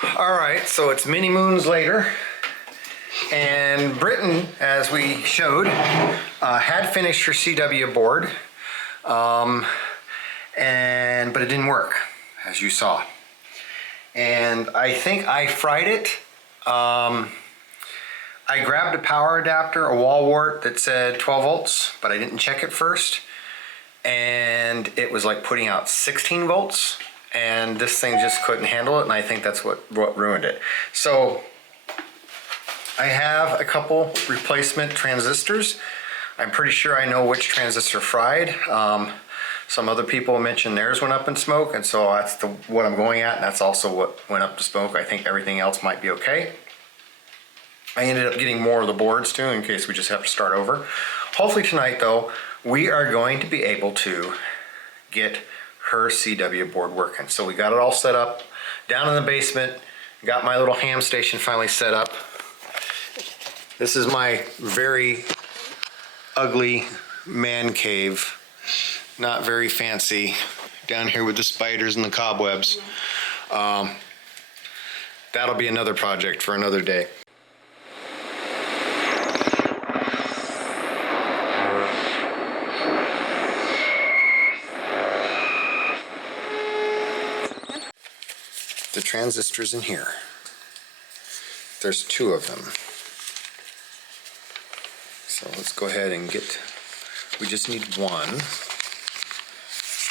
All right, so it's many moons later, and Britt, as we showed, had finished her CW board, but it didn't work, as you saw. And I think I fried it. I grabbed a power adapter, a wall wart that said 12 volts, but I didn't check it first. And it was like putting out 16 volts. And this thing just couldn't handle it, and I think that's what ruined it. So I have a couple replacement transistors. I'm pretty sure I know which transistor fried. Some other people mentioned theirs went up in smoke, and so that's what I'm going at, and that's also what went up to smoke. I think everything else might be okay. I ended up getting more of the boards too, in case we just have to start over. Hopefully tonight though, we are going to be able to get her CW board working. So we got it all set up down in the basement, got my little ham station finally set up. This is my very ugly man cave, not very fancy, down here with the spiders and the cobwebs. That'll be another project for another day. The transistors in here. There's 2 of them. So let's go ahead and get, we just need 1.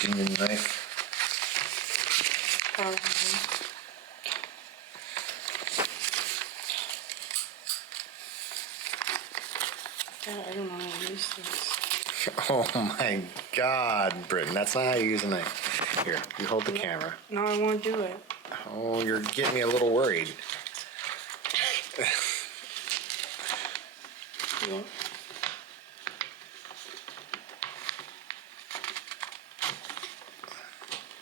Give me the knife. I don't know how to use this. Oh my God, Britt, that's not how you use a knife. Here, you hold the camera. No, I won't do it. Oh, you're getting me a little worried. Yeah.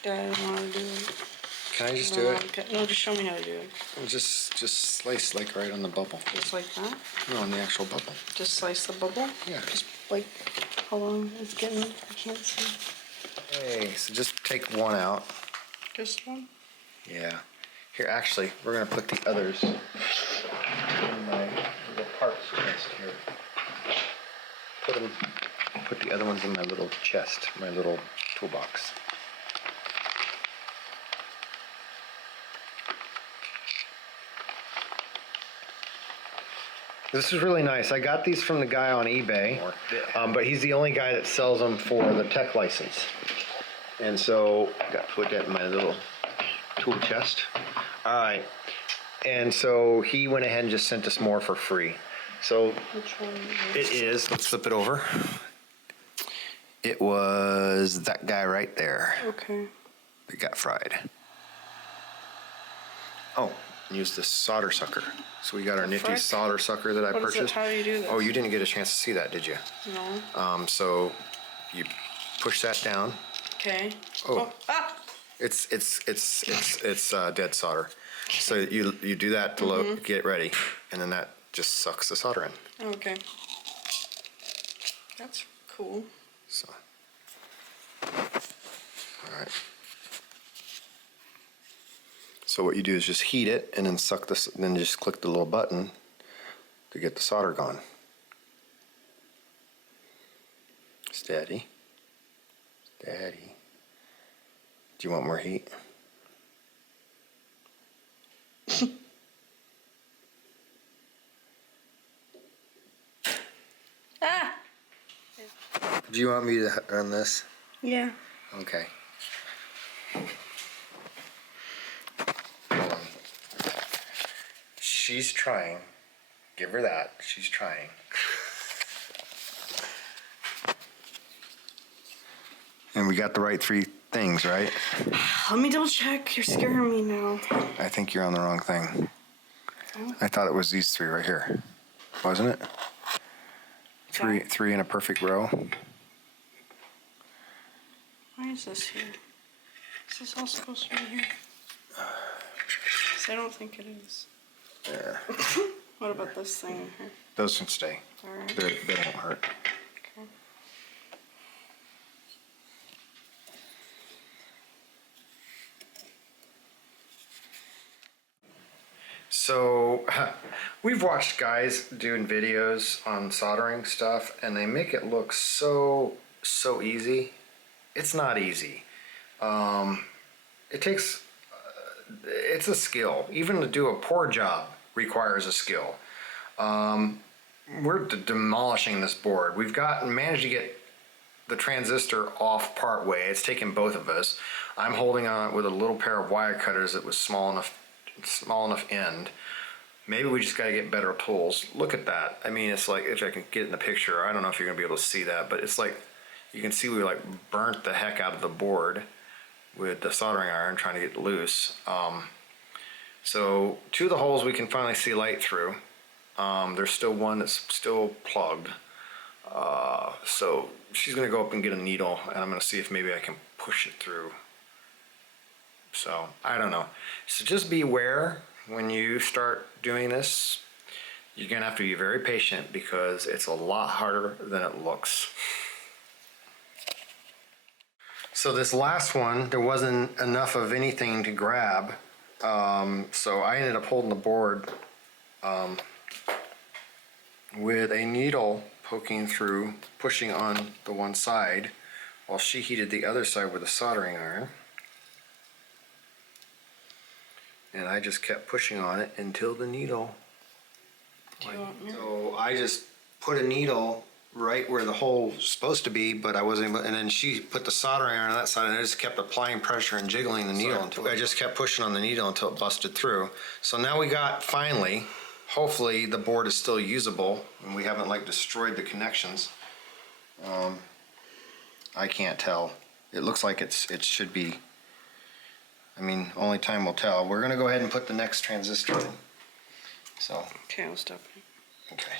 Dad, I don't know how to do it. Can I just do it? Okay. No, just show me how to do it. Just slice like right on the bubble. Just like that? No, on the actual bubble. Just slice the bubble? Yeah. Just like, hold on, it's getting, I can't see. Hey, so just take 1 out. Just one? Yeah. Here, actually, we're gonna put the others in my little parts chest here. Put the other ones in my little chest, my little toolbox. This is really nice. I got these from the guy on eBay, but he's the only guy that sells them for the tech license. And so, got to put that in my little tool chest. All right. And so he went ahead and just sent us more for free. So Which one it is, let's flip it over. It was that guy right there. Okay. That got fried. Oh, use this solder sucker. So we got our nifty solder sucker that I purchased. How do you do this? Oh, you didn't get a chance to see that, did you? No. So you push that down. Okay. Oh. Ah! It's dead solder. So you do that to get ready, and then that just sucks the solder in. Okay. That's cool. So, all right. So what you do is just heat it, and then suck this. Then just click the little button to get the solder gone. Steady. Steady. Do you want more heat? Ah! Do you want me to run this? Yeah. Okay. Hold on. She's trying. Give her that. She's trying. And we got the right 3 things, right? Let me double check. You're scaring me now. I think you're on the wrong thing. Oh. I thought it was these 3 right here. Wasn't it? Three in a perfect row. Why is this here? Is this all supposed to be here? 'Cause I don't think it is. Yeah. What about this thing in here? Those can stay. Alright. They won't hurt. Okay. So we've watched guys doing videos on soldering stuff and they make it look so easy. It's not easy. It takes, it's a skill. Even to do a poor job requires a skill. We're demolishing this board. We've managed to get the transistor off part way. It's taken both of us. I'm holding on with a little pair of wire cutters that was small enough end. Maybe we just got to get better tools. Look at that. I mean, it's like, if I can get it in the picture, I don't know if you're gonna be able to see that, but it's like, you can see we like burnt the heck out of the board with the soldering iron trying to get loose. So 2 of the holes we can finally see light through. There's still one that's still plugged. So she's gonna go up and get a needle and I'm gonna see if maybe I can push it through. So I don't know. So just beware when you start doing this. You're gonna have to be very patient because it's a lot harder than it looks. So this last one, there wasn't enough of anything to grab. So I ended up holding the board with a needle poking through, pushing on the one side, while she heated the other side with a soldering iron. And I just kept pushing on it until the needle. So I just put a needle right where the hole's supposed to be, but I wasn't able, and then she put the soldering iron on that side, and I just kept applying pressure and jiggling the needle until I just kept pushing on the needle until it busted through. So now we got, finally, hopefully the board is still usable and we haven't like destroyed the connections. I can't tell. It looks like it should be. I mean, only time will tell. We're gonna go ahead and put the next transistor in. So. Okay, I'll stop you. Okay.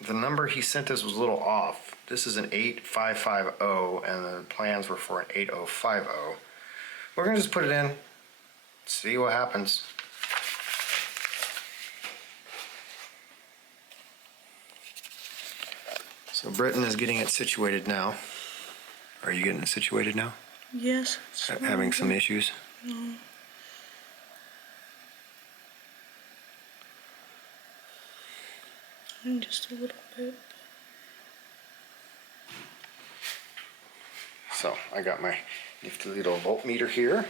The number he sent us was a little off. This is an 8550 and the plans were for an 8050. We're gonna just put it in, see what happens. So Britton is getting it situated now. Are you getting it situated now? Yes. Having some issues? No. Just a little bit. So I got my nifty little voltmeter here.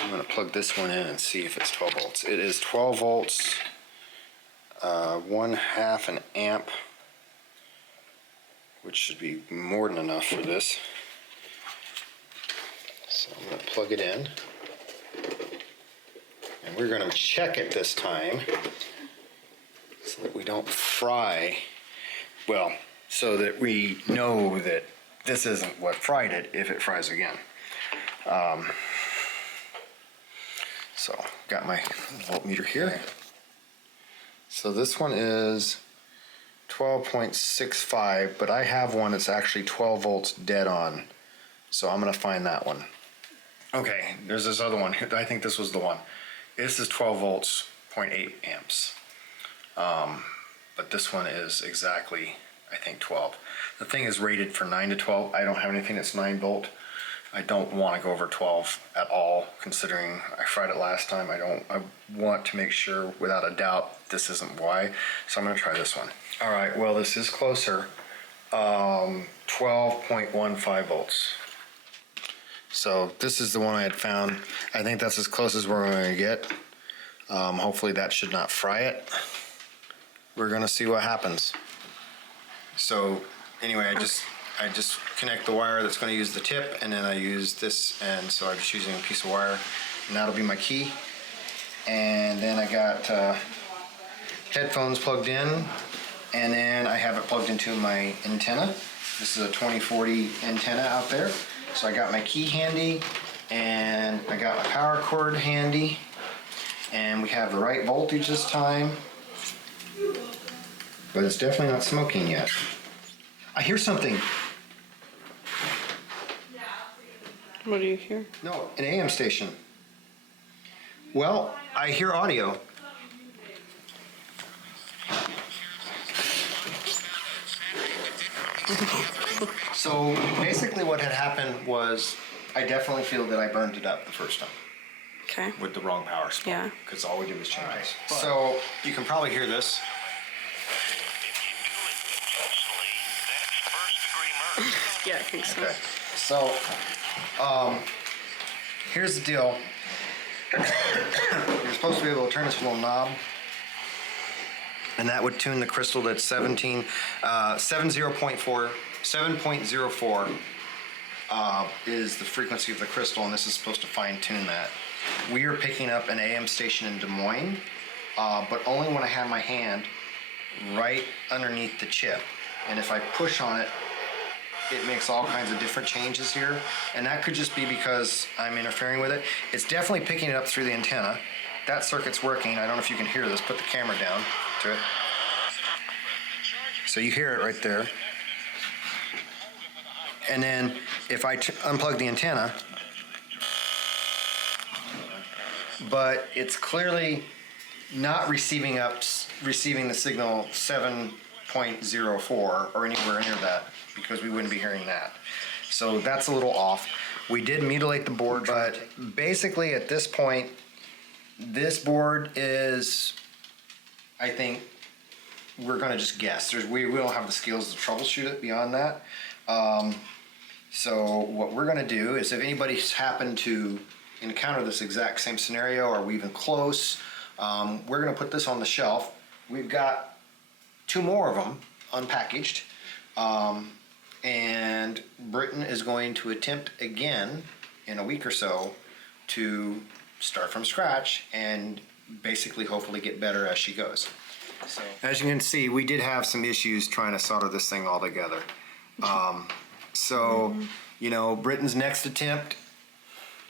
I'm going to plug this one in and see if it's 12 volts. It is 12 volts, 1/2 an amp, which should be more than enough for this. So I'm going to plug it in. And we're going to check it this time so that we don't fry. Well, so that we know that this isn't what fried it if it fries again. So got my voltmeter here. So this one is 12.65, but I have one that's actually 12 volts dead on. So I'm gonna find that one. Okay, there's this other one. I think this was the one. This is 12 volts, 0.8 amps. But this one is exactly, I think, 12. The thing is rated for 9 to 12. I don't have anything that's 9 volt. I don't want to go over 12 at all, considering I fried it last time. I want to make sure without a doubt this isn't why. So I'm going to try this one. All right, well, this is closer. 12.15 volts. So this is the one I had found. I think that's as close as we're going to get. Hopefully that should not fry it. We're going to see what happens. So anyway, I just connect the wire that's going to use the tip, and then I use this, and so I'm just using a piece of wire, and that'll be my key. And then I got headphones plugged in, and then I have it plugged into my antenna. This is a 2040 antenna out there. So I got my key handy, and I got my power cord handy, and we have the right voltage this time. But it's definitely not smoking yet. I hear something. What do you hear? No, an AM station. Well, I hear audio. So basically what had happened was I definitely feel that I burned it up the first time. Okay. with the wrong power supply. Yeah. Because all we did was change All right. this. So you can probably hear this. Yeah, I think so. Okay. So here's the deal. You're supposed to be able to turn this little knob, and that would tune the crystal that's 7.04 is the frequency of the crystal, and this is supposed to fine tune that. We are picking up an AM station in Des Moines, but only when I have my hand right underneath the chip, and if I push on it, it makes all kinds of different changes here, and that could just be because I'm interfering with it. It's definitely picking it up through the antenna. That circuit's working. I don't know if you can hear this. Put the camera down to it. So you hear it right there. And then if I unplug the antenna, but it's clearly not receiving the signal 7.04 or anywhere near that, because we wouldn't be hearing that. So that's a little off. We did mutilate the board, but basically at this point, this board is, I think, we're gonna just guess. We don't have the skills to troubleshoot it beyond that. So what we're gonna do is, if anybody's happened to encounter this exact same scenario, or we even close, we're gonna put this on the shelf. We've got 2 more of them unpackaged. And Britain is going to attempt again in a week or so to start from scratch and basically hopefully get better as she goes. So, as you can see, we did have some issues trying to solder this thing all together. You know, Britain's next attempt,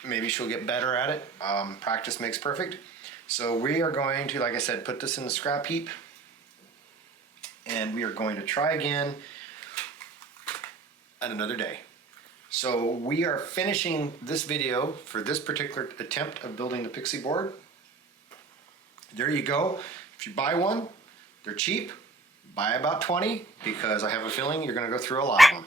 maybe she'll get better at it. Practice makes perfect. So we are going to, like I said, put this in the scrap heap, and we are going to try again on another day. So we are finishing this video for this particular attempt of building the Pixie board. There you go. If you buy one, they're cheap. Buy about 20, because I have a feeling you're going to go through a lot of them.